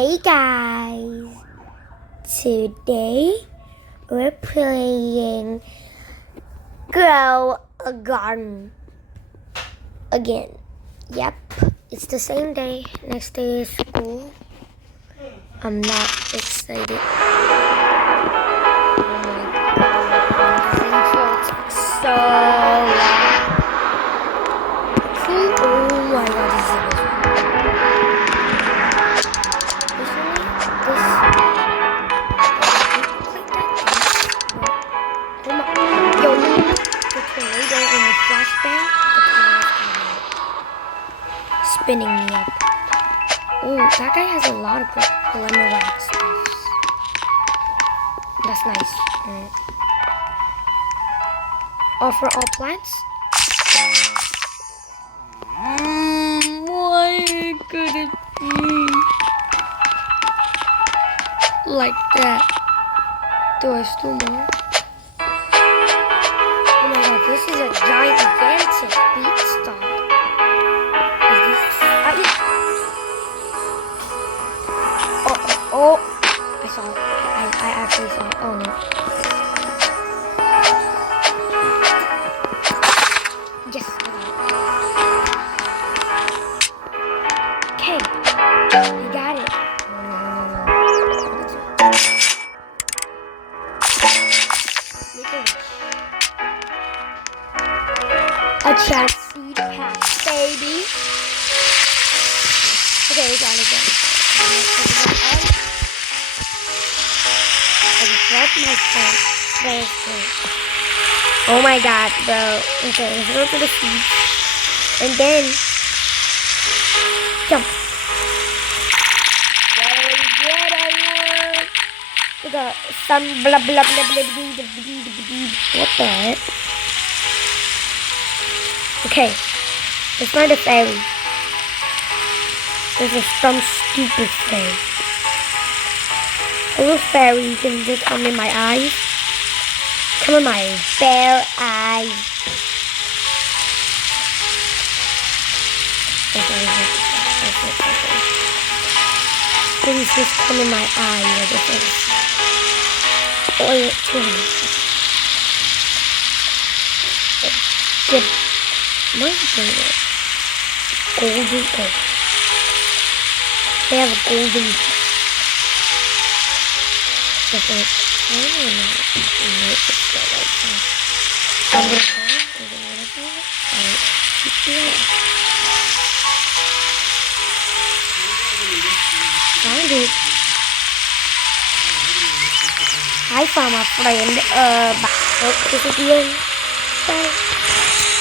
Hey guys, today we're playing Grow a Garden again. Yep, it's the same day. Next day is school. I'm not excited. Oh my god, this intro takes so long. Oh my god, this is amazing. Spinning me up. Oh, that guy has a lot of Lemon stuff. That's nice. Offer all plants? Why could it be like that? Do I still more? Oh my god, this is a gigantic beanstalk. Oh, I saw it. I actually saw it. Oh no. Yes, I got it. Okay, we got it. A chat seed pack, baby. Okay, we got it. Oh my god, bro. Okay, let's go to the seeds. And then jump. Very good, everyone. We got some blah blah blah blah blah. What the heck? Okay. It's not a fairy. This is some stupid thing. Hello fairy, you can just come in my eyes. Come in my bare eyes. Please just come in my eye. Get my finger. Golden egg. They have a golden egg. I'm gonna found it. I found my friend. This is the end. Bye.